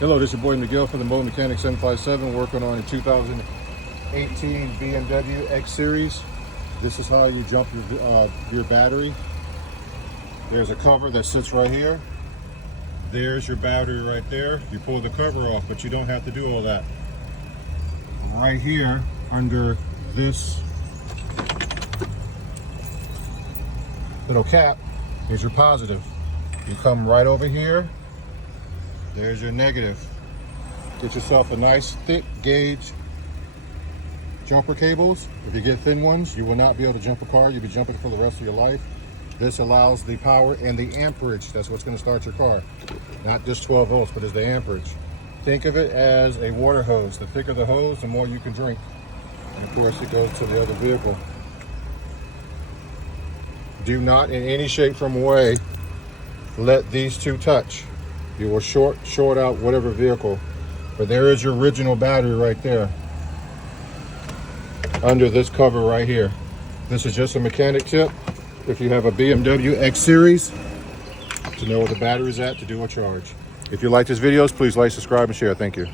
Hello, this is your boy Miguel from the Mobile Mechanic 757, working on a 2018 BMW X Series. This is how you jump your battery. There's a cover that sits right here. There's your battery right there. You pull the cover off, but you don't have to do all that. Right here, under this little cap, is your positive. You come right over here. There's your negative. Get yourself a nice thick gauge jumper cables. If you get thin ones, you will not be able to jump a car. You'll be jumping for the rest of your life. This allows the power and the amperage. That's what's going to start your car. Not just 12 volts, but is the amperage. Think of it as a water hose. The thicker the hose, the more you can drink. And of course, it goes to the other vehicle. Do not in any shape, form, or way let these two touch. You will short out whatever vehicle. But there is your original battery right there under this cover right here. This is just a mechanic tip. If you have a BMW X Series, to know where the battery's at to do a charge. If you like this video, please like, subscribe, and share. Thank you.